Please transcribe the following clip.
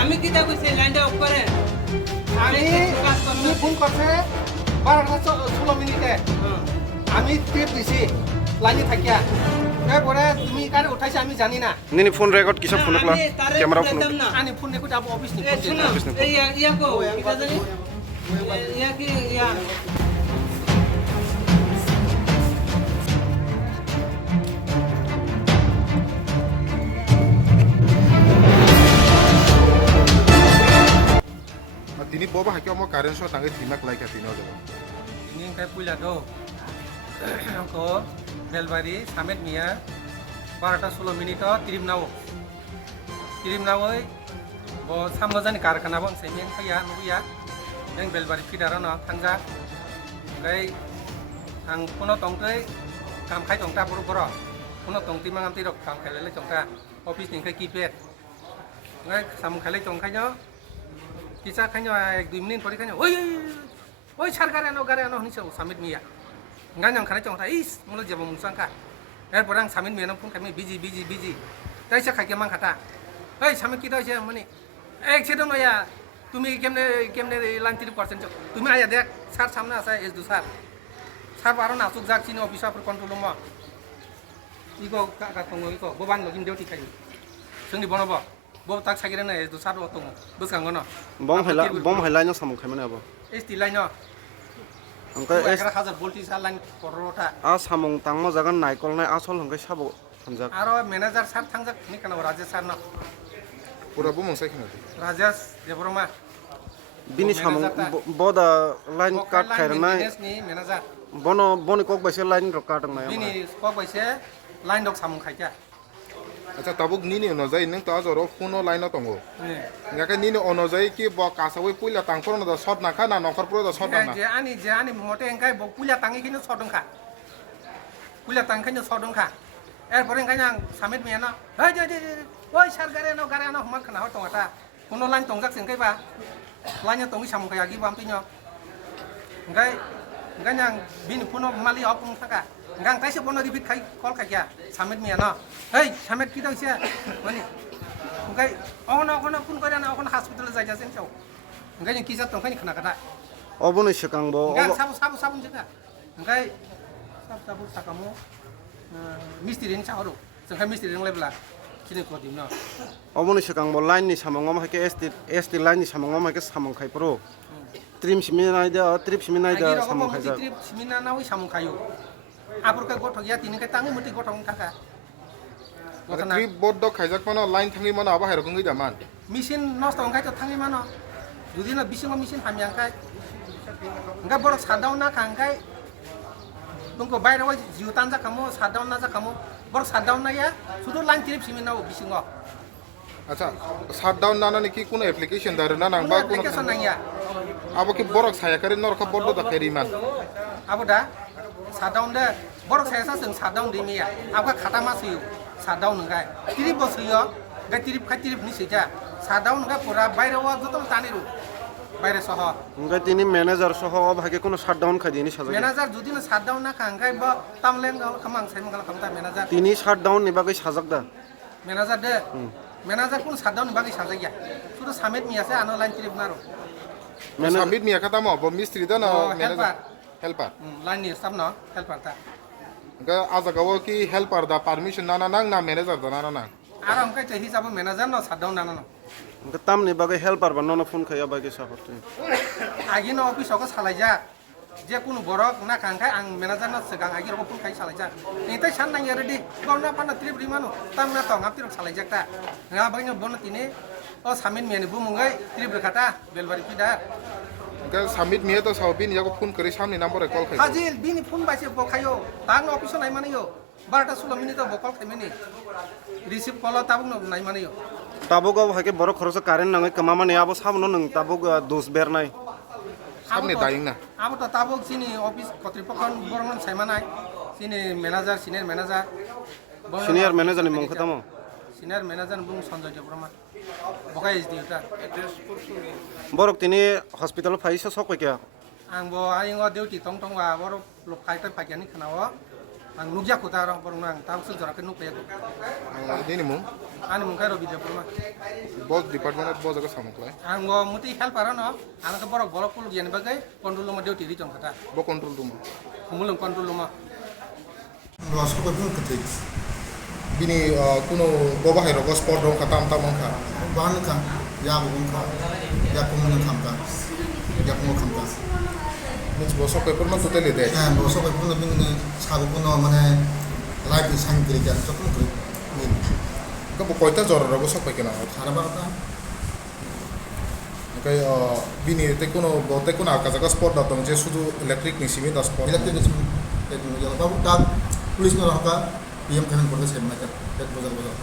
আমি কিতা কইছি লাইনটা অফ করে আমি তুমি ফোন করছে 12:16 মিনিটে আমি টিপ দিছি লাইনে থাকিয়া এরপরে তুমি কারে উঠাইছে আমি জানি না নি ফোন রেকর্ড কিসব ফোন কলা ক্যামেরা ফোন আনি ফোন দেখো যাব অফিস নি এই ইয়া কো কিতা জানি ইয়া কি ইয়া Tini boba hakio mo karen so tangi timak lai ka tino jaba. Ini kai puila do. Ko belbari samet mia 12:16 minit tirim nawo. Tirim nawoi bo samojani karkhana bon semeng phaya nuya. Yang belbari fidara no thangja. Gai ang puno tongtei kam khai tongta boro boro. Puno tongti mangam ti rok kam khailele tongta office ning kai kipet. Gai sam khailele tongkai no Kisah kanya 1-2 menit pori kanya, oi char gare ano ni chau samit mia. Ngan yang khana chong tha is mulo jaba musang ka. Porang samit mia no phun kami busy. Tai sa khai ke mang khata. Hei samit ki dai che mani. Ek chedong ya তুমি কেমনে line 30% চক তুমি আয়া দেখ sir সামনে আছে S দু sir sir পারো না চুক যাক চিনি অফিসার কন্ট্রোল ম ইকো কা তং ইকো ববান লগিন দেউটি খাই जोंनि बनब bo tak sagire na es du sar o tong buskango no bom helai no samung khaimane abo es ti line no angka 11000 voltage line korota a samung tangmo jagan naikol nai asol hangkai sabo hamjak aro manager sar thangjak ni kana rajesh sar no Pura bo mong sai khina. Rajesh Debbarma bini samung boda line cut khairnai ni manager boni kok baise line ro cut nai bini kok baise line dok samung khaija Acha tabuk nini ono jai nang ta joro phuno line no tongo. Ngaka nini ono jai ki bo kasawai puila tangpor no da shot na kha na nokor pro da shot na. Je ani mote engkai bo puila tangi kini shot dong kha. Puila tang kini shot dong kha. Pore engkai nang samit me no. Hei je oi sar gare no hman khana ho tongata. Phuno line tongjak sengkai ba. Line nya tongi samung kaya gi bam pinyo. Engkai nang bini phuno mali opung thaka. Gang taisi bono repeat khai call khakia samit me no. Hei samit ki dang sia mani ngai ono phun kore na ono hospital jai jasen chau ngai ni kisa tong khani khana kata oboni sekang bo ngai sabu jega ngai sabu sakamu mistri ni chawro jengkai mistri ni lebla kini ko dim no oboni sekang bo line ni samung ma ke st line ni samung ma ke samung khai pro trim siminai da samung khai ja trip simina naui samung khayo apur ka gothok ya tini ka tangi muti gothok thaka Trip board dok khaijak mano line thangi mano aba hairo kungi jaman. Mesin নষ্ট হংখাই তো থাঙি মানো যদি না বিসিং machine হামিয়াংখাই nga borok shutdown na khangkai tungko bayra wa jiutan ja kamu shutdown na ja kamu borok shutdown na ya sudo line trip simin na bisingo Acha shutdown na ni ki kuno application dar na nang ba kuno application na ya abo ki borok saya kare nor ka board da kari man. abo da shutdown de borok saya sa sing shutdown di mi ya abo khata ma siu shutdown ngai trip bo siyo ga trip ni sija shutdown ga pura bayra wa joto tani ru বাইরে সহ ngai tini manager soho bhage kono shutdown khai dini saja manager যদি না shutdown না খাঙ্গাই বা তামলেন খামাং সাইমং গাল খামতা manager tini shutdown ni bagai sajak da manager de manager কোন shutdown ni বাকি সাজাইয়া শুধু সামিত মিয়াছে আনো line trip narrow Samit mi kata mo bo mistri da na manager helper line নি সব না হেল্পার তা ga aja gawo ki helper da permission na nang na manager da na আর আমকাই চাই হিসাব manager না shutdown না না ngai tam ni bagai helper ba nono phone khaya bagai support আগে না অফিস অক সালাইজা যে কোন বরক না খাঙ্গাই আং ম্যানেজার না সগাং আগে রকম ফোন খাই সালাইজা নিতাই সান নাই রেডি গমনা পানা ট্রিপ রিমানো তাম না তং আপতি রক সালাইজাকটা না বাইনো বন তিনে ও সামিন মেনি বুমুঙ্গাই ট্রিপ রেখাটা বেলবারি পিদা ga samit mi to saubin ya ko phone kare samni number e call khai হাজির বিনি ফোন বাইছে বখাইও তাং অফিস নাই মানিও 12:16 মিনিট বকল খাইমেনি রিসিভ কল তাবুক নাই মানিও tabuk ab hake borok khorosa current nangai kamama ne abo samno nang tabuk dos bernai samne daing na abo to tabuk sini office কর্তৃপক্ষন বরংন সাইমানাই sini manager senior manager ni Mankha tamo senior manager bung Sanjay Debbarma bokai is diuta borok tini hospital phaisa sok kya ang bo aingo duty tong wa borok lok phai ta phaiani khanao ang nugyak ko tarang parang nang tapos sa jarak nuk payako nini mung ani Mangkha Radhapur Debbarma bos department of bos aga samung khwlai ang mo muti help para no ang ka borok bolok pul gian bagai control ma duty ri chong kata bo control room Khumulwng control ma Rosco ko yung katik. bini kuno bo bahai ro sport ro khatam ta Mankha Bahan ka, ya ko Wngkha, ya ko muna kamka, ya ko kamka. means bo so paper man totally de Rosco ko yung labing ni sabi ko no mane life is hang kiri kan, so ko kiri. Min, ka bo koita jor ro bo so pa kena sara ba ta? kai bini te kuno bo te kuno ka jaga sport da tong je sudu electric ni simi da sport Electric is itu yang babu tak tulis no ka, PM kanan ko sa mga ka, tet bozar bozar.